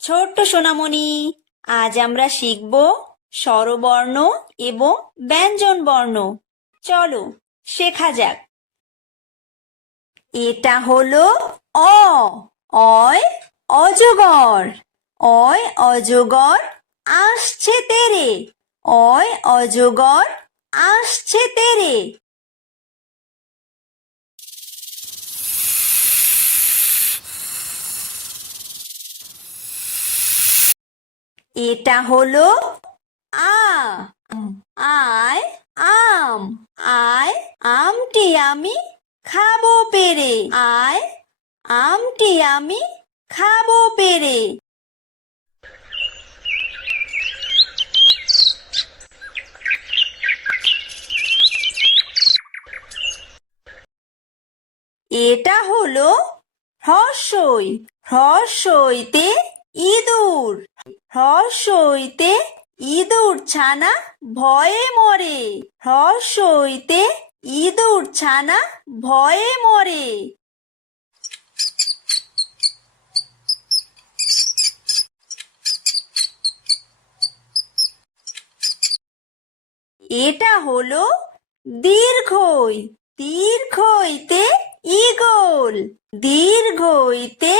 ছোট্ট সোনামণি, আজ আমরা শিখব স্বরবর্ণ এবং ব্যঞ্জন বর্ণ। চলো শেখা যাক। এটা হলো অ। অয় অজগর। অয় অজগর আসছে তেরে। অয় অজগর আসছে তেরে। এটা হলো আ। আয় আম। আয় আমটি আমি খাবো পেরে। আয় আমটি আমি খাবো পেরে। এটা হলো হ্রস্বই। হ্রস্বইতে ইঁদুর। হ্রস্বইতে ইঁদুর ছানা ভয়ে মরে। হ্রস্বইতে ইঁদুর ছানা ভয়ে মরে। এটা হলো দীর্ঘই। দীর্ঘইতে ঈগল। দীর্ঘইতে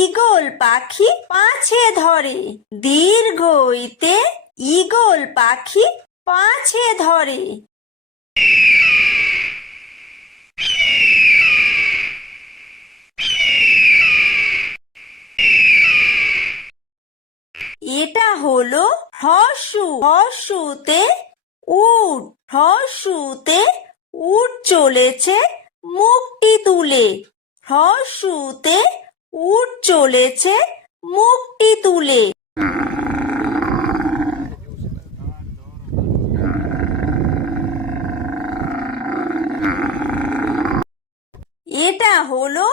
ঈগল পাখি পাছে ধরে। দীর্ঘইতে ঈগল পাখি পাছে ধরে। এটা হলো হ্রস্ব। হ্রস্বতে উট। হ্রস্বতে উট চলেছে মুখটি তুলে। হ্রস্বতে উট চলেছে মুখটি তুলে। এটা হলো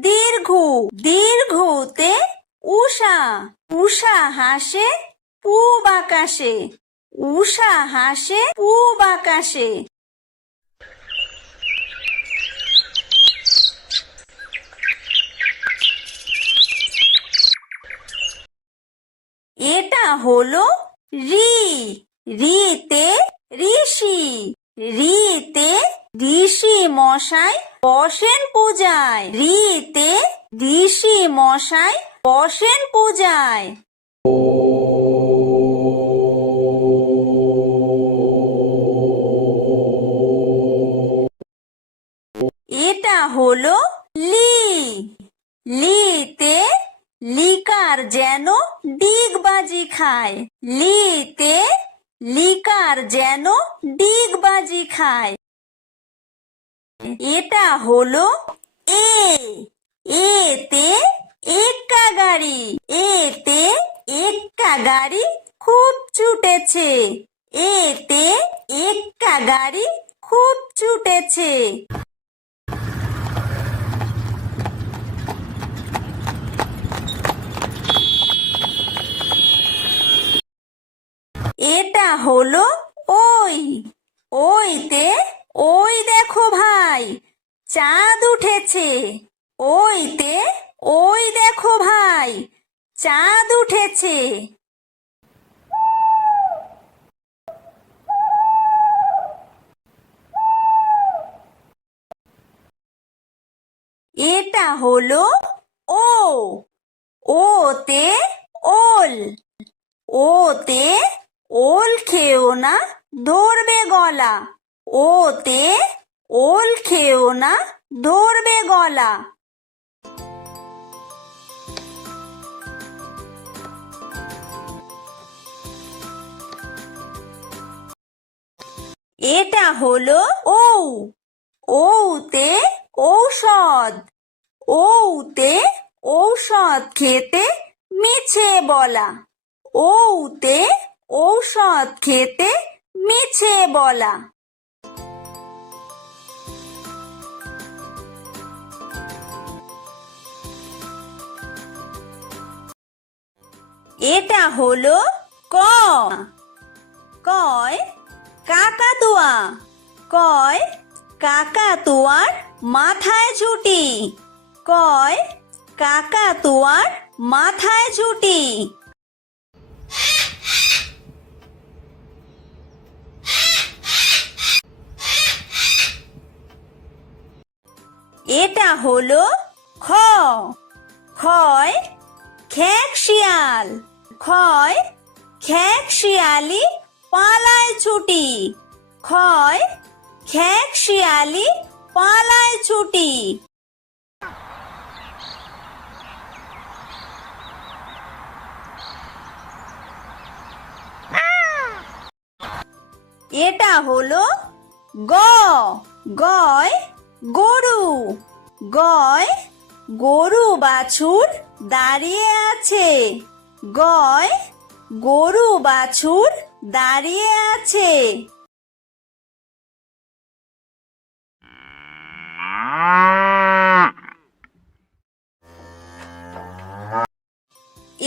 দীর্ঘ। দীর্ঘতে উষা। উষা হাসে পূব আকাশে। উষা হাসে পূব আকাশে। এটা হলো ঋ। ঋতে ঋষি। ঋতে ঋষি মশাই বসেন পূজায়। ঋতে ঋষি মশাই বসেন পূজায়। এটা হলো লি। লিতে লিকার যেন ডিগবাজি খায়। লিতে লিকার যেন ডিগবাজি খায়। এটা হলো এ। এতে এক্কা গাড়ি। এতে এক্কা গাড়ি খুব ছুটেছে। এতে এক্কা গাড়ি খুব ছুটেছে। এটা হলো ওই। ওইতে ওই দেখো ভাই চাঁদ উঠেছে। ওইতে ওই দেখো ভাই চাঁদ উঠেছে। এটা হলো ও। ওতে ওল। ওতে ওল খেও না ধরবে গলা। ওতে ওল খেও না ধরবে গলা। এটা হলো ঔ। ঔতে ঔষধ। ঔতে ঔষধ খেতে মিছে বলা। ঔতে ঔষধ খেতে মিছে বলা। এটা হলো ক। কয় কাকাতুয়া। কয় কাকাতুয়ার মাথায় ঝুঁটি। কয় কাকাতুয়ার মাথায় ঝুঁটি। এটা হলো খ। খয় খেক শিয়াল। খয় খেক শিয়ালি পালায় ছুটি। খয় খেক শিয়ালি পালায় ছুটি। এটা হলো গ। গয় গরু। গয় গরু বাছুর দাঁড়িয়ে আছে। গয় গরু বাছুর দাঁড়িয়ে আছে।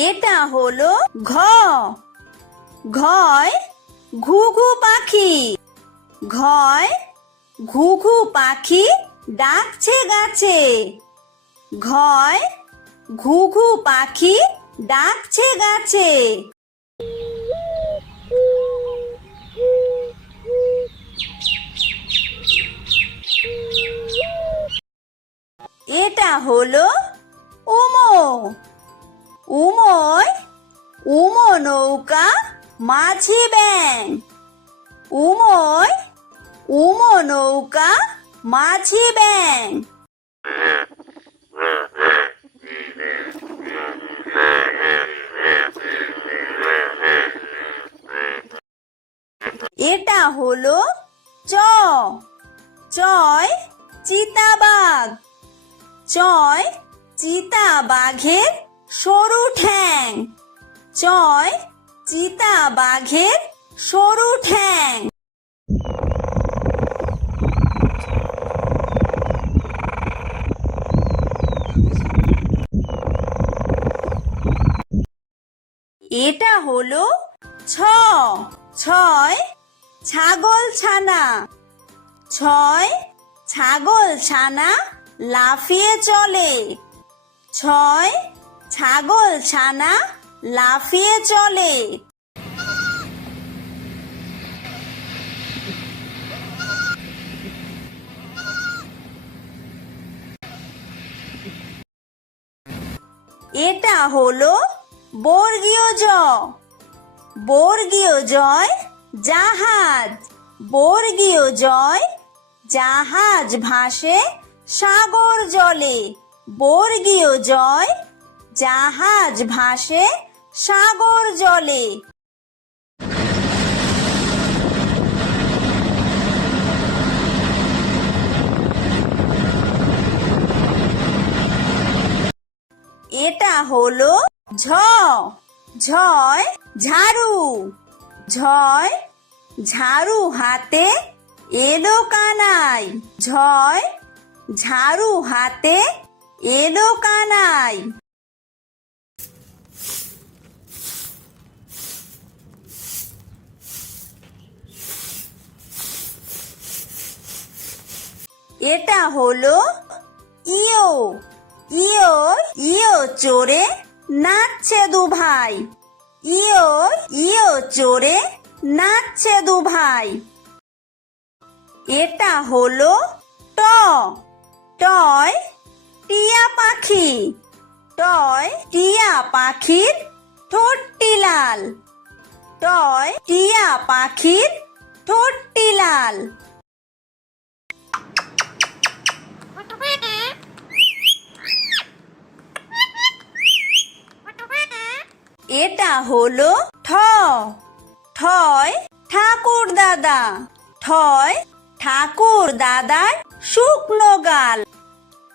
এটা হলো ঘ। ঘয় ঘুঘু পাখি। ঘয় ঘুঘু পাখি ডাকছে গাছে। ঘয় ঘুঘু পাখি ডাকছে গাছে। এটা হলো উমো। উমোয় উমো নৌকা মাঝি ব্যাং। উমোয় উমো নৌকা মাঝি ব্যাং। এটা হলো চ। চয় চিতাবাঘ। চয় চিতাবাঘের সরু ঠ্যাং। চয় চিতাবাঘের সরু ঠ্যাং। এটা হলো ছ। ছয় ছাগল ছানা। ছয় ছাগল ছানা লাফিয়ে চলে। ছয় ছাগল ছানা লাফিয়ে চলে। এটা হলো বর্গীয় জ। বর্গীয় জয় জাহাজ। বর্গীয় জয় জাহাজ ভাসে সাগর জলে। বর্গীয় জয় জাহাজ ভাসে সাগর জলে। এটা হলো ঝ। ঝয় ঝাড়ু। ঝয় ঝাড়ু হাতে এলো কানাই। ঝয় ঝাড়ু হাতে এলো কানাই। এটা হলো ইয়ো। ইয়ো ইয়ো চড়ে নাচছে দু ভাই। ইয়ো ইয়ো চড়ে নাচছে দু ভাই। এটা হলো ট। টয় টিয়া পাখি। টয় টিয়া পাখির ঠোঁটটি লাল। টয় টিয়া পাখির ঠোঁটটি লাল। এটা হলো ঠ। ঠয় ঠাকুর দাদা। ঠয় ঠাকুর দাদার শুকনো গাল।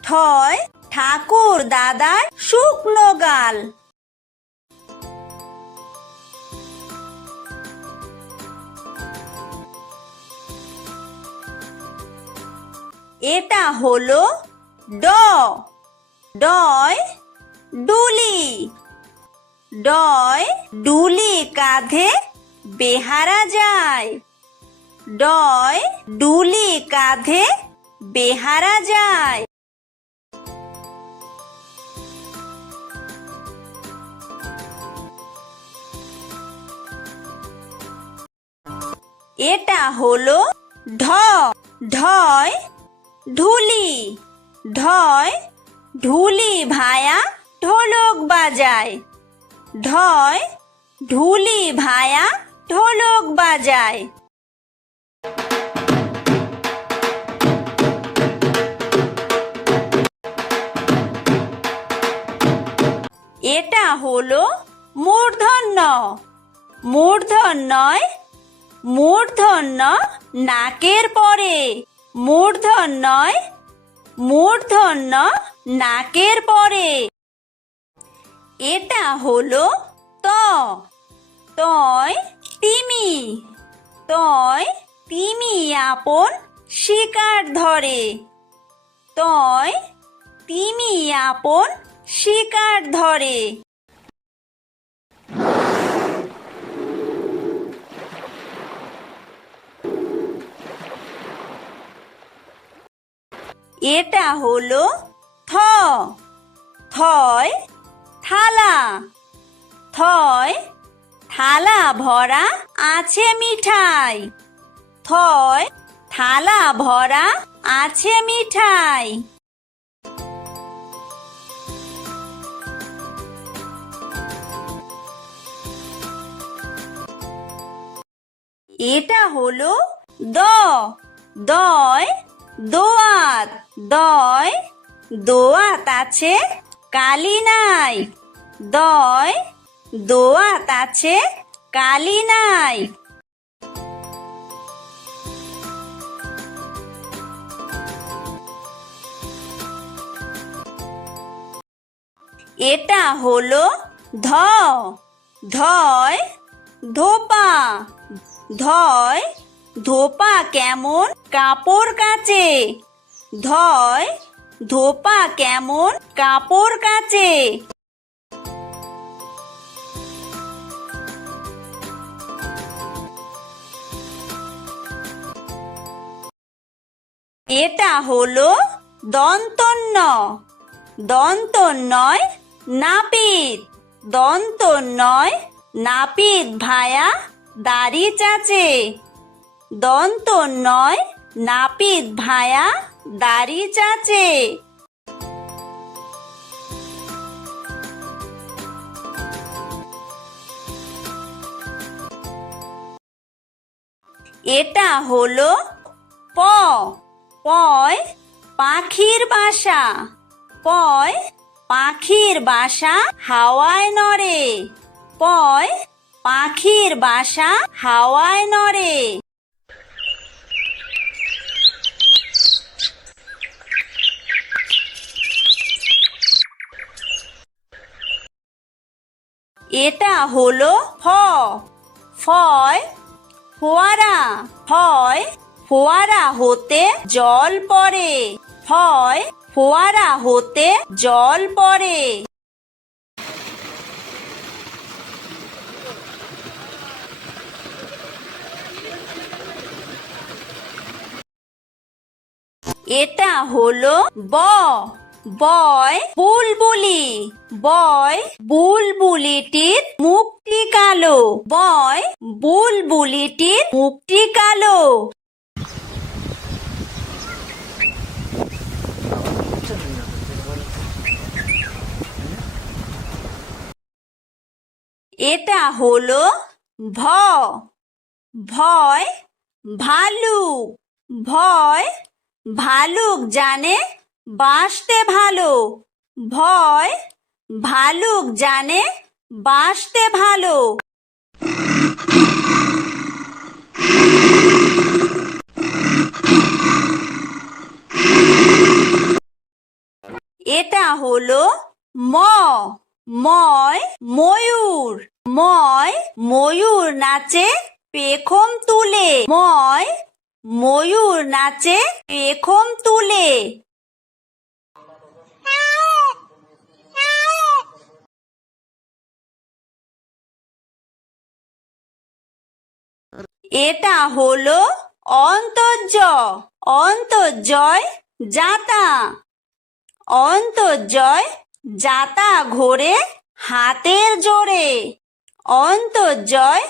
ঠয় ঠাকুর দাদার শুকনো গাল। এটা হলো ড। ডয় ডুলি। ডয় ডুলি কাঁধে বেহারা যায়। ডয় ডুলি কাঁধে বেহারা যায়। এটা হলো ঢ। ঢয় ঢুলি। ঢয় ঢুলি ভায়া ঢোলক বাজায়। ঢয় ঢুলি ভায়া ঢোলক বাজায়। এটা হলো মূর্ধন্য। মূর্ধন্যয় মূর্ধন্য নাকের পরে। মূর্ধন্যয় মূর্ধন্য নাকের পরে। এটা হলো ত। তয় তিমি। তয় তিমি আপন শিকার ধরে। তয় তিমি আপন শিকার ধরে। এটা হলো থ। থয় থালা। থয় থালা ভরা আছে মিঠাই। থয় থালা ভরা আছে মিঠাই। এটা হলো দ। দয় দোয়াত। দয় দোয়াত আছে কালি নাই। দয় দোয়াত আছে কালি নাই। এটা হলো ধ। ধয় ধোপা। ধয় ধোপা কেমন কাপড় কাচে। ধয় ধোপা কেমন কাপড় কাচে। এটা হলো দন্তন্য। দন্তন্যয় নাপিত। দন্তন্যয় নাপিত ভায়া দাড়ি চাচে। দন্তন্যয় নাপিত ভায়া দাড়ি চাচে। এটা হলো প। পয় পাখির বাসা। পয় পাখির বাসা হাওয়ায় নড়ে। পয় পাখির বাসা হাওয়ায় নড়ে। এটা হলো ফ। ফয় ফোয়ারা। ফয় ফোয়ারা হতে জল পড়ে। ফয় ফোয়ারা হতে জল পড়ে। এটা হলো ব। বয় বুলবুলি। বয় বুলবুলিটির মুখটি কালো। বয় বুলবুলিটির মুখটি কালো। এটা হলো ভ। ভয় ভালুক। ভয় ভালুক জানে বাসতে ভালো। ভয় ভালুক জানে বাসতে ভালো। এটা হলো ম। ময় ময়ূর। ময় ময়ূর নাচে পেখম তুলে। ময় ময়ূর নাচে পেখম তুলে। এটা হলো অন্তর্য। অন্তর্জয় যাতা, অন্তর্জয় যাতা ঘোরে হাতের জোরে, অন্তর্জয়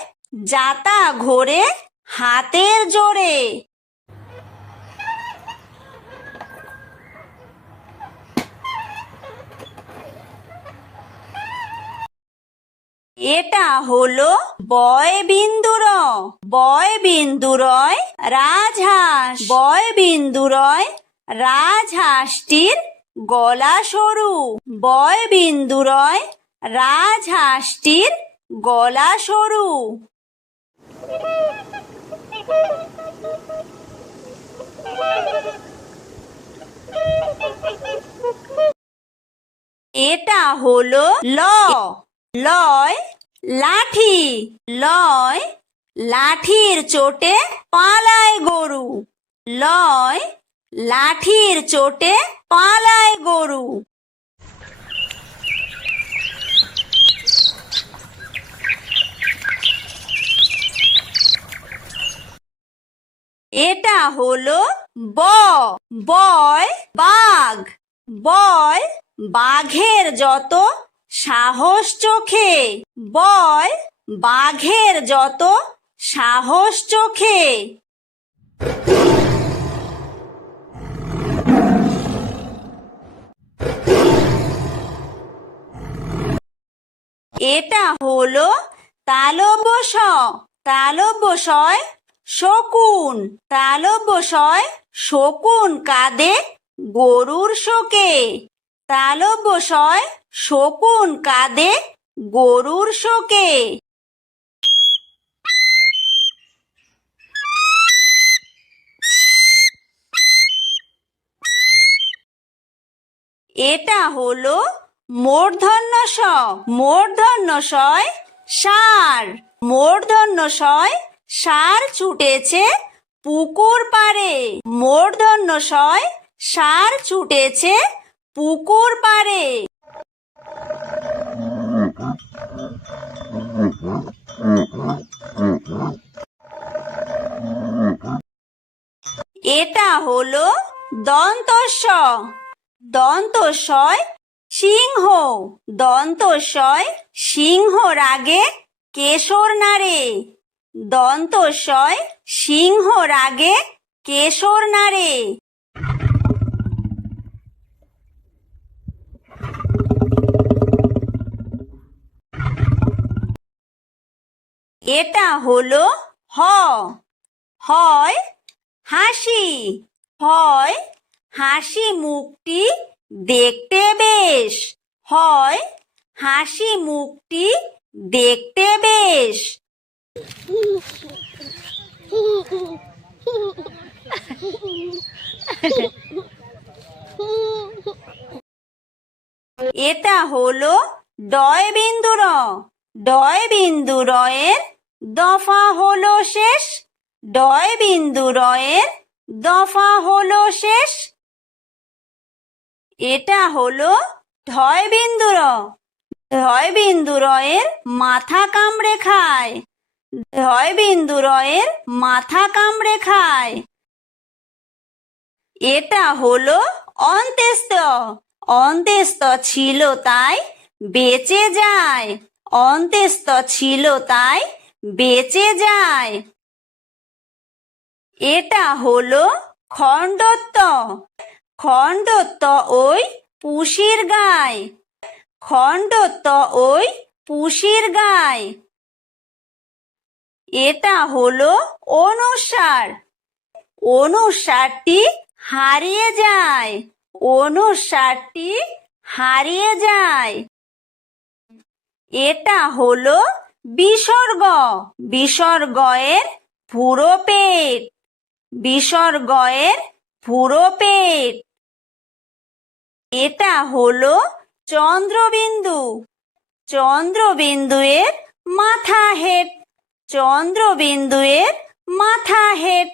যাতা ঘোরে হাতের জোরে। এটা হলো বয় বিন্দুর, বয় বিন্দুরয় রাজহাঁস, বয় বিন্দুরয় রাজহাঁসটির গলা সরু, বয় বিন্দুরয় রাজহাঁসটির গলা সরু। এটা হলো ল, লয় লাঠি, লয় লাঠির চোটে পালায় গরু, লয় লাঠির চোটে পালায় গরু। এটা হলো ব, বয় বাঘ, বয় বাঘের যত সাহস চোখে, বয় বাঘের যত সাহস চোখে। এটা হলো তালব্য শ, তালব্য শয় শকুন, তালব্য শয় শকুন কাঁদে গরুর শোকে, তালব্য শয় শকুন কাঁদে গরুর শোকে। এটা হলো মূর্ধন্য ষ, মূর্ধন্য শয় ষাঁড়, মূর্ধন্য শয় ষাঁড় ছুটেছে পুকুর পাড়ে, মূর্ধন্য শয় ষাঁড় ছুটেছে পুকুর পাড়ে। এটা হলো দন্তস্ব, দন্তস্বয় সিংহ, দন্তস্বয় সিংহ রাগে কেশর নাড়ে, দন্তস্বয় সিংহ রাগে কেশর নাড়ে। এটা হলো হ, হয় হাসি, হয় হাসি মুখটি দেখতে বেশ, হয় হাসি মুখটি দেখতে বেশ। এটা হলো ডয় বিন্দুর, ডয় বিন্দুরয়ের দফা হলো শেষ, ডয় বিন্দুরয়ের দফা হলো শেষ। এটা হলো ঢয় বিন্দুর, ঢয় বিন্দুরয়ের মাথা কামড়ে খায়, ঢয় বিন্দুরয়ের মাথা কামড়ে খায়। এটা হলো অন্ত্যেস্ত, অন্ত্যেস্ত ছিল তাই বেঁচে যায়, অন্ত্যেস্ত ছিল তাই বেঁচে যায়। এটা হলো খণ্ডত্ব, খণ্ডত্ব ওই পুষির গায়, খণ্ডত্ব ওই পুষির গায়। এটা হলো অনুস্বার, অনুস্বারটি হারিয়ে যায়, অনুস্বারটি হারিয়ে যায়। এটা হলো বিসর্গ, বিসর্গয়ের পুরো পেট, বিসর্গয়ের পুরো পেট। এটা হলো চন্দ্রবিন্দু, চন্দ্রবিন্দুয়ের মাথা হেট, চন্দ্রবিন্দুয়ের মাথা হেট।